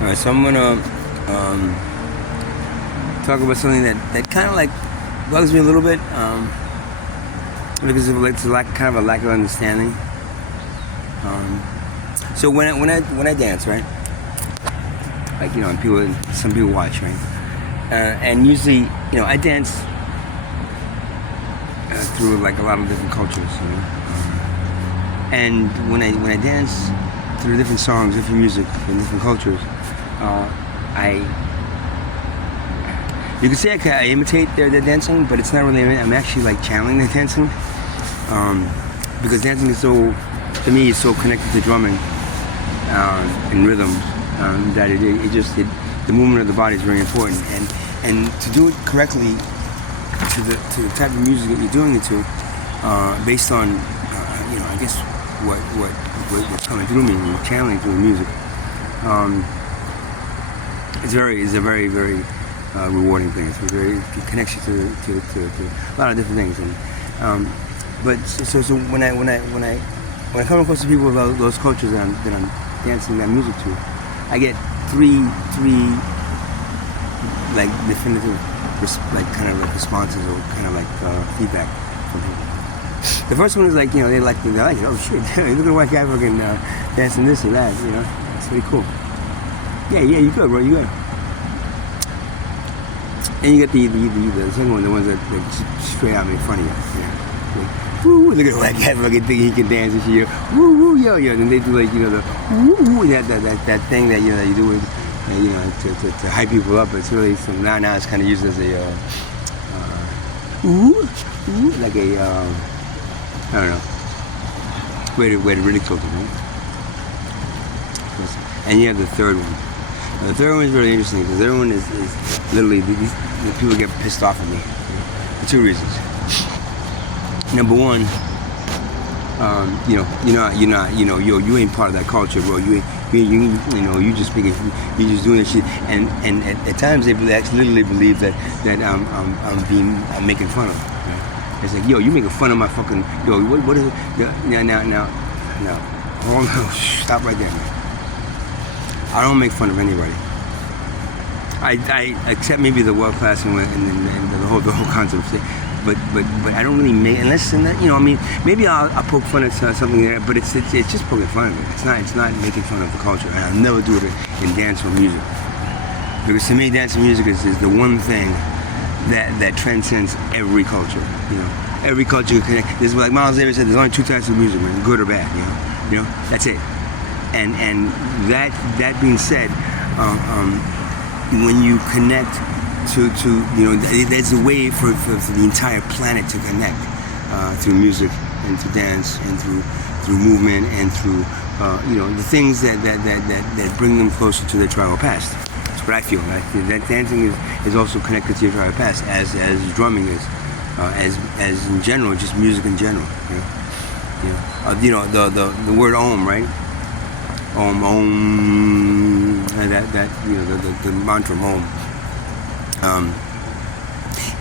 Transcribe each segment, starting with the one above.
Alright, so I'm gonna talk about something that kind of like bugs me a little bit, because of it's kind of a lack of understanding. So when I dance, right? Like, you know, and some people watch, right? And usually, you know, I dance through like a lot of different cultures, you know. And when I dance through different songs, different music, and different cultures, you could say I imitate their dancing, but it's not really. I'm actually like channeling their dancing, because dancing is so, to me, is so connected to drumming and rhythm, that the movement of the body is very important, and to do it correctly to the type of music that you're doing it to, based on you know, I guess what's coming through me, and channeling through the music. It's a very rewarding thing. It's a very connection to a lot of different things, and but so when I come across the people of those cultures that I'm dancing that music to, I get three like definitive like kind of like responses, or kind of like feedback from people. The first one is like, you know, they like it. Oh shit, look at a white guy fucking dancing this or that, you know. It's pretty cool. Yeah, you good, bro, you good. And you get the second one, the ones that just straight out make fun of you. Yeah. Like, woo, look at a white guy fucking think he can dance and shit. Woo, woo, yo. And they do like, you know, the woo, that thing that, you know, that you do with, you know, to hype people up. It's really, so now it's kind of used as a like a I don't know, way to ridicule them, right? And you have the third one. The third one is really interesting, because the third one is literally the people get pissed off at me for two reasons. Number one, you know, you ain't part of that culture, bro. You know, you just doing this shit, and at times they actually literally believe that I'm making fun of them. Right? It's like, yo, you making fun of my fucking, yo, what is it? Now, hold on, stop right there, man. I don't make fun of anybody. I accept maybe the world class and the whole concept, but I don't really make, unless, you know, I mean, maybe I'll poke fun at something there, but it's just poking fun of it. It's not making fun of the culture, and I'll never do it in dance or music, because to me, dance and music is the one thing that transcends every culture. You know, every culture can connect. This is like Miles Davis said. There's only two types of music, man: good or bad. You know, that's it. And that being said, when you connect to you know, there's a way for the entire planet to connect through music and through dance and through movement and through you know, the things that bring them closer to their tribal past. That's what I feel. That dancing is also connected to your tribal past, as drumming is, as in general, just music in general. You know, the word Om, right? Om, that you know, the mantra Om.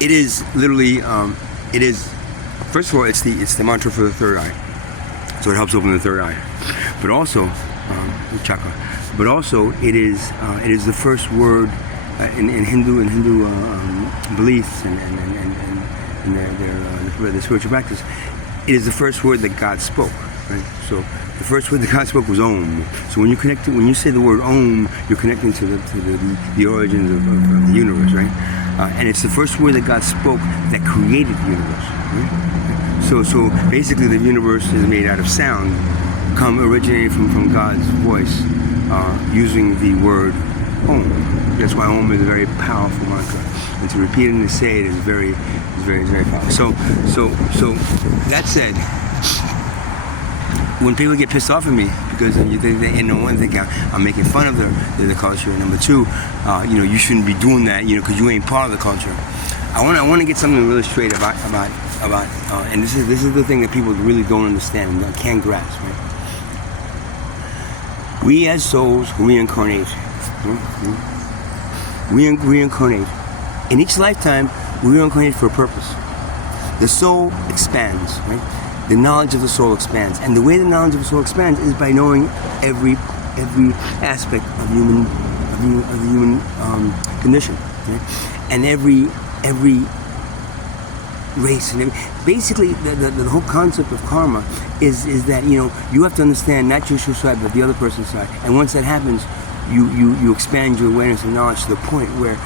It is literally, it is, first of all, it's the mantra for the third eye, so it helps open the third eye. But also, chakra. But also, it is the first word in Hindu beliefs and their spiritual practice. It is the first word that God spoke. Right? So the first word that God spoke was Om. So when you say the word Om, you're connecting to the origins of the universe, right? And it's the first word that God spoke that created the universe. Right? So basically, the universe is made out of sound, originating from God's voice, using the word Om. That's why Om is a very powerful mantra, and to repeat it and to say it is very powerful. So that said, when people get pissed off at me because one thing, I'm making fun of the culture, and number two, you know, you shouldn't be doing that, you know, because you ain't part of the culture. I want to get something really straight about and this is the thing that people really don't understand and can't grasp. Right? We as souls reincarnate. We reincarnate. In each lifetime, we reincarnate for a purpose. The soul expands, right? The knowledge of the soul expands, and the way the knowledge of the soul expands is by knowing every aspect of human of the human condition, right? And every race and basically the whole concept of karma is that you have to understand not just your side but the other person's side, and once that happens, you expand your awareness and knowledge to the point where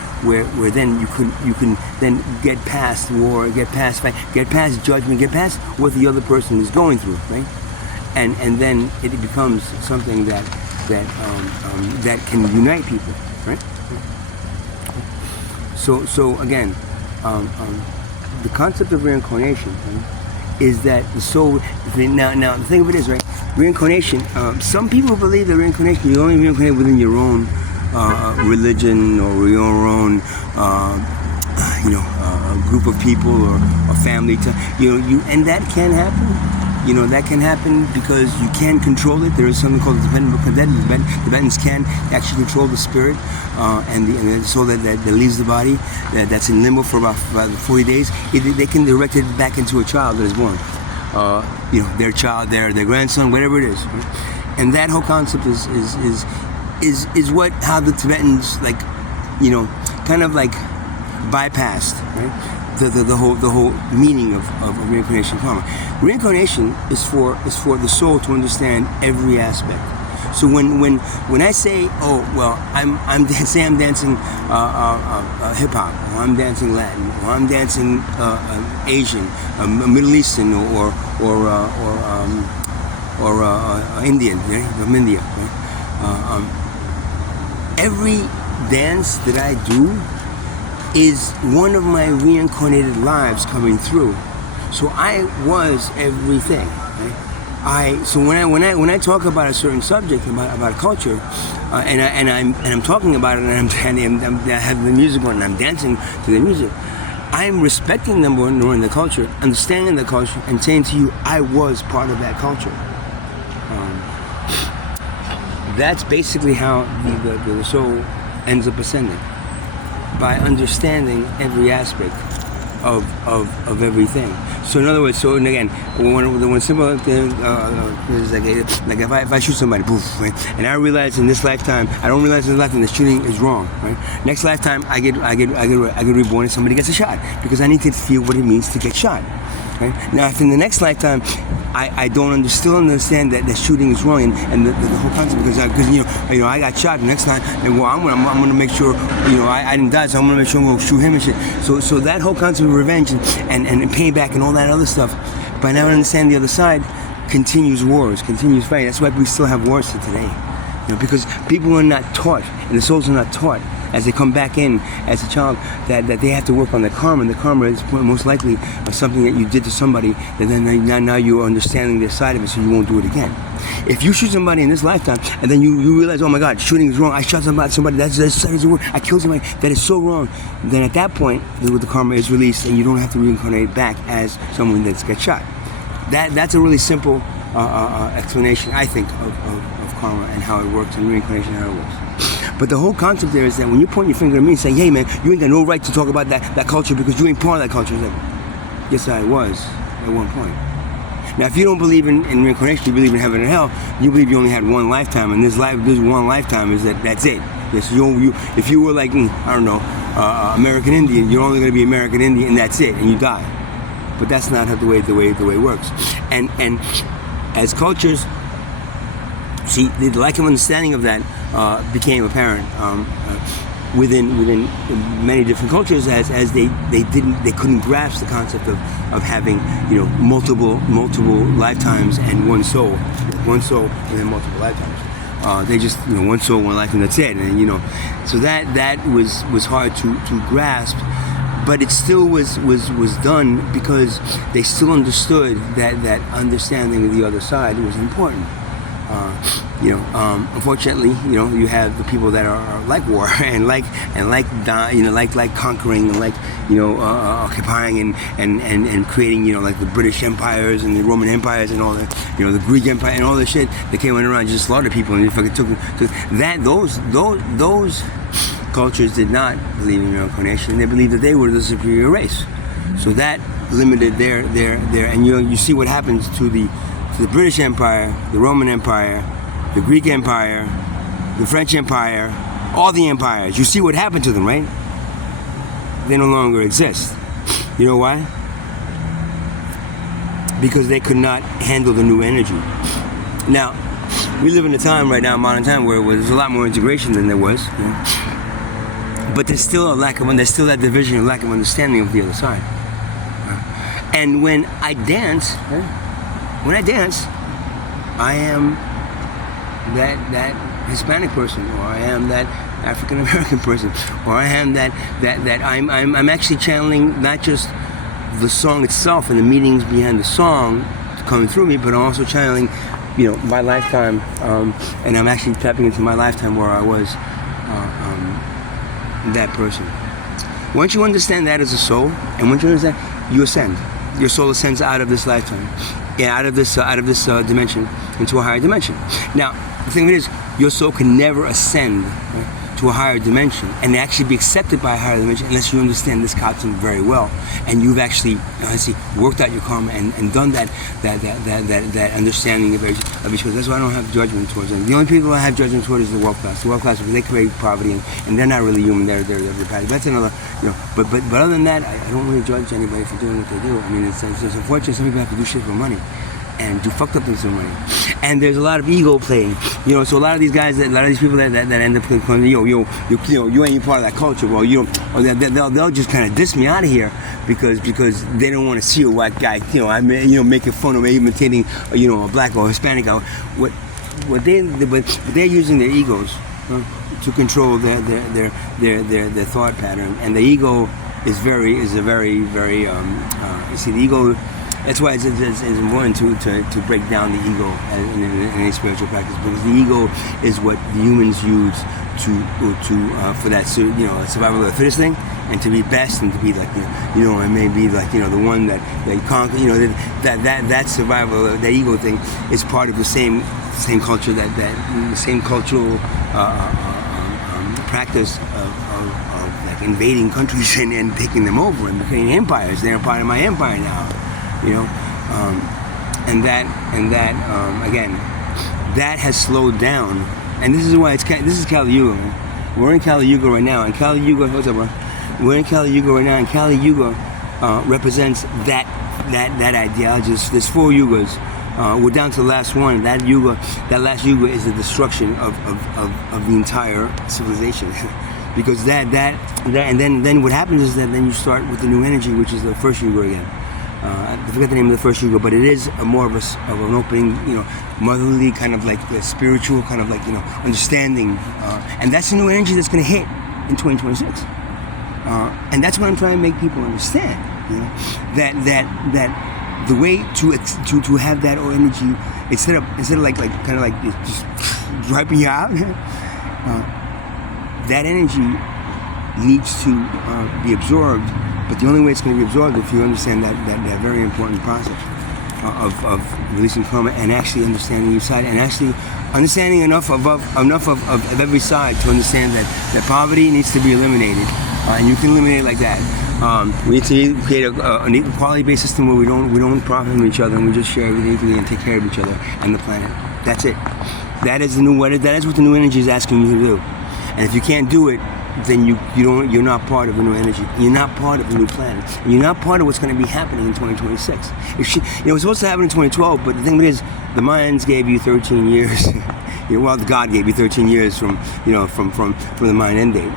then you can then get past war, get past fight, get past judgment, get past what the other person is going through, right? And then it becomes something that can unite people, right? So again, the concept of reincarnation, right, is that the soul. Now the thing of it is, right, reincarnation. Some people believe that reincarnation, you only reincarnate within your own religion or your own group of people or a family. And that can happen. That can happen because you can control it. There is something called the Tibetans can actually control the spirit and the soul that leaves the body, that's in limbo for about 40 days. They can direct it back into a child that is born. Their child, their grandson, whatever it is. Right? And that whole concept is how the Tibetans kind of bypassed, right? The whole meaning of reincarnation karma. Reincarnation is for the soul to understand every aspect. So when I say, oh well, I'm dancing hip hop, or I'm dancing Latin, or I'm dancing Asian, Middle Eastern, or Indian, right? From India. Right? Every dance that I do is one of my reincarnated lives coming through. So I was everything. Right? So when I talk about a certain subject, about a culture, and I'm talking about it, and I have the music on, and I'm dancing to the music, I'm respecting them more in the culture, understanding the culture, and saying to you, I was part of that culture. That's basically how the soul ends up ascending, by understanding every aspect of everything. So in other words, again, one simple thing is like if I shoot somebody, poof, right? And I realize in this lifetime, I don't realize in this lifetime the shooting is wrong, right? Next lifetime, I get reborn and somebody gets a shot because I need to feel what it means to get shot. Right? Now, if in the next lifetime I still understand that shooting is wrong and the whole concept, because I got shot the next time, and well, I'm gonna make sure I didn't die, so I'm gonna make sure I'm gonna shoot him and shit. So that whole concept of revenge and payback and all that other stuff, by now I understand the other side, continues wars, continues fighting. That's why we still have wars to today, because people are not taught, and the souls are not taught as they come back in as a child that they have to work on the karma. And the karma is most likely something that you did to somebody that then now you're understanding their side of it, so you won't do it again. If you shoot somebody in this lifetime and then you realize, oh my God, shooting is wrong, I shot somebody, that's I killed somebody, that is so wrong, then at that point the karma is released and you don't have to reincarnate back as someone that gets shot. That's a really simple explanation, I think, of karma and how it works, and reincarnation and how it works. But the whole concept there is that when you point your finger at me and say, hey man, you ain't got no right to talk about that culture because you ain't part of that culture. It's like, yes, I was at one point. Now, if you don't believe in reincarnation, you believe in heaven and hell, you believe you only had one lifetime, and this one lifetime is that's it. Yes, if you were like, I don't know, American Indian, you're only going to be American Indian, and that's it, and you die. But that's not the way it works. And as cultures, see, the lack of understanding of that became apparent within many different cultures as they couldn't grasp the concept of having multiple lifetimes and one soul and then multiple lifetimes. They just one soul, one life, and that's it. And so that was hard to grasp. But it still was done because they still understood that understanding of the other side was important. Unfortunately, you have the people that are like war and like conquering and occupying and creating, like the British empires and the Roman empires and all that, the Greek empire and all that shit that came around just slaughtered people and fucking took that. Those cultures did not believe in reincarnation. They believed that they were the superior race. So that limited their and you see what happens to the British Empire, the Roman Empire, the Greek Empire, the French Empire, All the empires. You see what happened to them, right? They no longer exist. You know why? Because they could not handle the new energy. Now, we live in a time right now, modern time, where there's a lot more integration than there was. You know? But there's still there's still that division, a lack of understanding of the other side. And when I dance, I am that Hispanic person, or I am that African American person, or I am that I'm actually channeling not just the song itself and the meanings behind the song coming through me, but I'm also channeling, my lifetime, and I'm actually tapping into my lifetime where I was that person. Once you understand that as a soul, and once you understand, you ascend. Your soul ascends out of this lifetime, out of this dimension into a higher dimension. Now, the thing is, your soul can never ascend to a higher dimension and actually be accepted by a higher dimension unless you understand this concept very well, and you've actually, worked out your karma and done that understanding of each other. That's why I don't have judgment towards them. The only people I have judgment towards is the world class. The world class, because they create poverty and they're not really human. They're bad. That's another, But other than that, I don't really judge anybody for doing what they do. I mean, it's unfortunate some people have to do shit for money and do fucked up things for money. And there's a lot of ego playing, so a lot of these guys, a lot of these people that end up going, you ain't part of that culture, well, or they'll just kind of diss me out of here because they don't want to see a white guy, making fun of imitating, a black or Hispanic guy. But they're using their egos to control their thought pattern, and the ego is a very the ego. That's why it's important to break down the ego in any spiritual practice, because the ego is what the humans use for that survival of the fittest thing, and to be best, and to be like and maybe like the one that conquer, that survival, that ego thing is part of the same culture, that the same cultural practice of like invading countries and taking them over and creating empires. They're a part of my empire now. And that again, that has slowed down, and this is why this is Kali Yuga. Man. We're in Kali Yuga right now, and Kali Yuga, what's up, bro? We're in Kali Yuga right now, and Kali Yuga represents that ideology. There's 4 yugas. We're down to the last one. That last yuga is the destruction of the entire civilization. Because that and then what happens is that then you start with the new energy, which is the first yuga again. I forget the name of the first yuga, but it is more of an opening, motherly kind of like the spiritual kind of like understanding, and that's the new energy that's going to hit in 2026, and that's what I'm trying to make people understand. That the way to have that energy instead of like kind of like just driving you out, that energy needs to be absorbed. But the only way it's going to be absorbed if you understand that very important process of releasing karma and actually understanding each side, and actually understanding enough of every side to understand that poverty needs to be eliminated, and you can eliminate it like that. We need to create an equality-based system where we don't profit from each other, and we just share everything equally and take care of each other and the planet. That's it. That is what the new energy is asking you to do. And if you can't do it, then you're not part of a new energy. You're not part of a new planet. And you're not part of what's going to be happening in 2026. It was supposed to happen in 2012, but the thing is, the Mayans gave you 13 years. God gave you 13 years from the Mayan end date.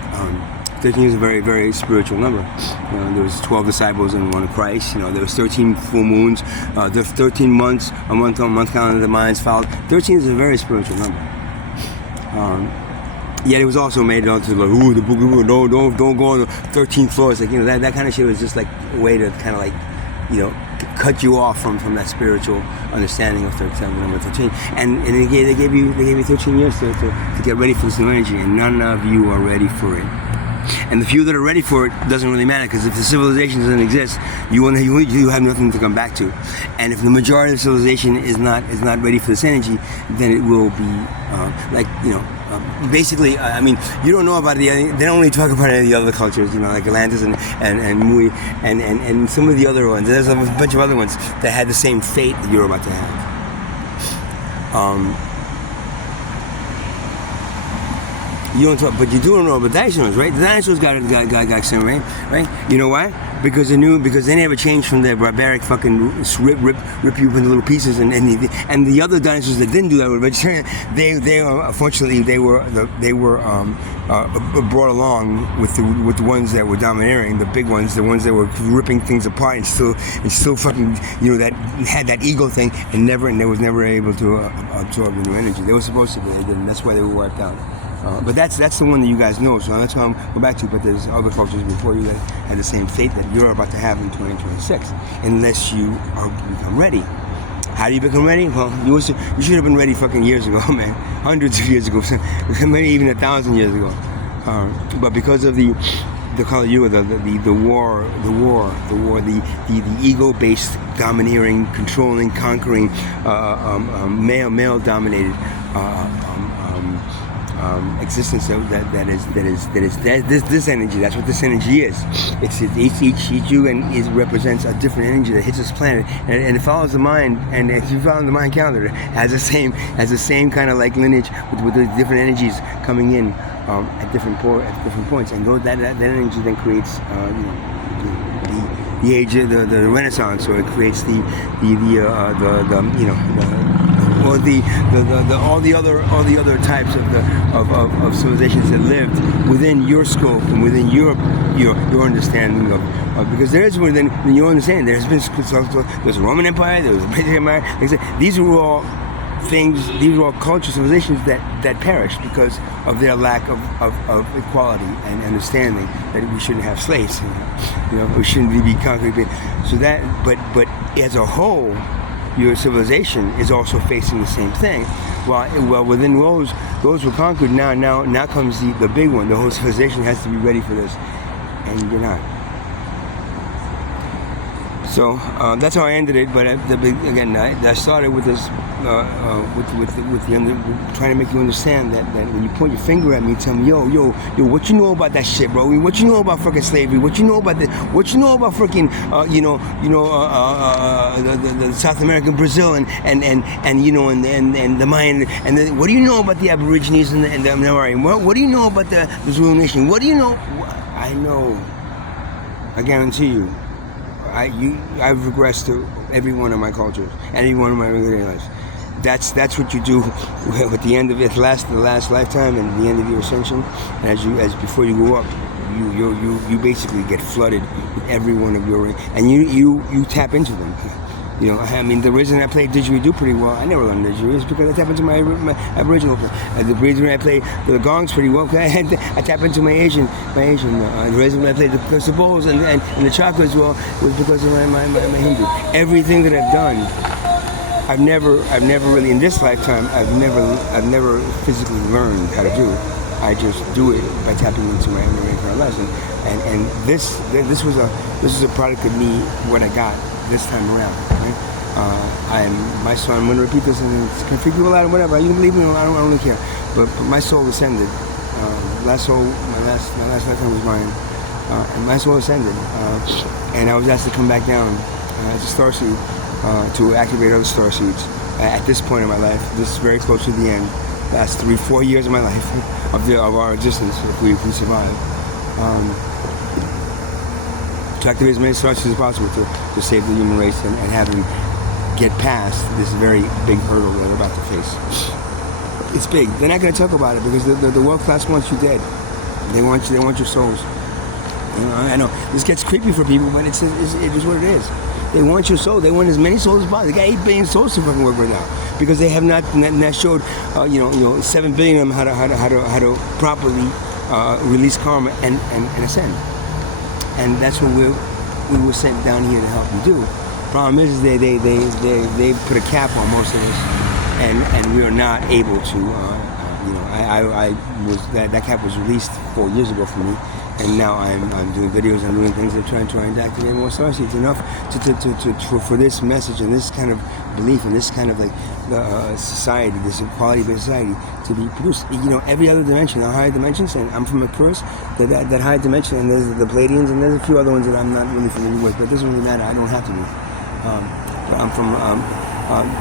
13 years is a very, very spiritual number. There was 12 disciples and one Christ. There was 13 full moons. There's 13 months, a month calendar the Mayans followed. 13 is a very spiritual number. Yet it was also made out to like, ooh, the boogie, don't go on the 13th floor. It's like, that kind of shit was just like a way to kind of like, cut you off from that spiritual understanding of number 13. And they gave you 13 years to get ready for this new energy, and none of you are ready for it. And the few that are ready for it doesn't really matter, because if the civilization doesn't exist, you have nothing to come back to. And if the majority of the civilization is not ready for this energy, then it will be basically. I mean, you don't know about they don't really talk about any of the other cultures, like Atlantis and Mui and some of the other ones. There's a bunch of other ones that had the same fate that you're about to have. You don't talk, but you do know about dinosaurs, right? The dinosaurs got some, right? You know why? Because they never changed from their barbaric fucking rip you up into little pieces, and the other dinosaurs that didn't do that were vegetarian. They unfortunately they were brought along with the ones that were domineering, the big ones, the ones that were ripping things apart and still fucking, that had that ego thing, and they was never able to absorb the new energy. They were supposed to be, they didn't. That's why they were wiped out. But that's the one that you guys know, so that's why I'm going back to. But there's other cultures before you that had the same fate that you're about to have in 2026, unless you become ready. How do you become ready? Well, you should have been ready fucking years ago, man. Hundreds of years ago, maybe even 1,000 years ago. But because of the Kali Yuga, the war, the ego-based, domineering, controlling, conquering, male-dominated. Existence that is this energy. That's what this energy is. It's each you, and it represents a different energy that hits this planet, and it follows the mind. And if you follow the mind calendar, it has the same kind of like lineage with the different energies coming in at different points, and that energy then creates the age of the Renaissance, or it creates all the other types of civilizations that lived within your scope and within your understanding of because there is within your understanding. There's a Roman Empire, there was a British Empire. Like I said, these are all things. These are all cultures, civilizations that perished because of their lack of equality and understanding that we shouldn't have slaves. We shouldn't be conquered. So that, but as a whole, your civilization is also facing the same thing. Well, within those were conquered. Now comes the big one. The whole civilization has to be ready for this, and you're not. So that's how I ended it. But I started with this, trying to make you understand that when you point your finger at me, tell me, yo, what you know about that shit, bro? What you know about fucking slavery? What you know about fucking, the South American Brazil and the Mayan, and then what do you know about the Aborigines and the Maori? What do you know about the Zulu Nation? What do you know? I know. I guarantee you. I've regressed to every one of my cultures, every one of my everyday lives. That's what you do at the end of the last lifetime and the end of your ascension. And as before you go up, you basically get flooded with every one of your, and you tap into them. The reason I play didgeridoo pretty well, I never learned didgeridoo, is because I tap into my Aboriginal. The reason I play the gongs pretty well, I tap into my Asian. The reason I play the bowls and the chakras as well was because of my Hindu. Everything that I've done, I've never really in this lifetime. I've never physically learned how to do. I just do it by tapping into my inner lesson. And this was a product of me what I got this time around. Right? My soul. I'm going to repeat this and can figure people out or whatever. You can believe me, I don't really care. But my soul ascended. My last lifetime was mine. And my soul ascended. And I was asked to come back down as a starseed to activate other starseeds. At this point in my life, this is very close to the end. Last 3-4 years of my life of our existence, if we survive. To activate as many starseeds as possible to save the human race and have them get past this very big hurdle that they're about to face. It's big. They're not going to talk about it because the world class wants you dead. They want your souls. I know this gets creepy for people, but it is what it is. They want your soul. They want as many souls as possible. They got 8 billion souls to fucking work with now because they have not showed 7 billion of them how to properly release karma and ascend. And that's what we were sent down here to help them do. Problem is they put a cap on most of us, and we are not able to. That cap was released 4 years ago for me, and now I'm doing videos, I'm doing things that trying to activate more starseeds enough for this message and this kind of belief and this kind of society, this equality-based society to be produced. Every other dimension, our higher dimensions, and I'm from Aquarius, that higher dimension, and there's the Pleiadians, and there's a few other ones that I'm not really familiar with, but it doesn't really matter. I don't have to be. But I'm from.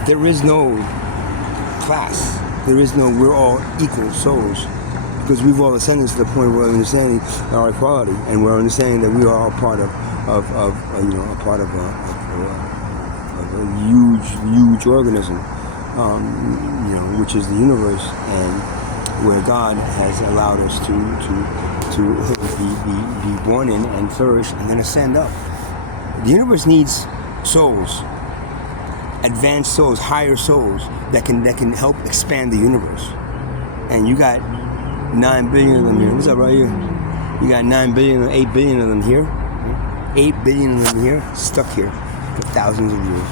There is no class. There is no. We're all equal souls. because we've all ascended to the point where we're understanding our equality, and we're understanding that we are all part of a part of a huge organism, which is the universe, and where God has allowed us to be born in and flourish and then ascend up. The universe needs souls, advanced souls, higher souls that can help expand the universe. And you got 9 billion of them here. What's up right here? You got 9 billion or 8 billion of them here. 8 billion of them here, stuck here for thousands of years.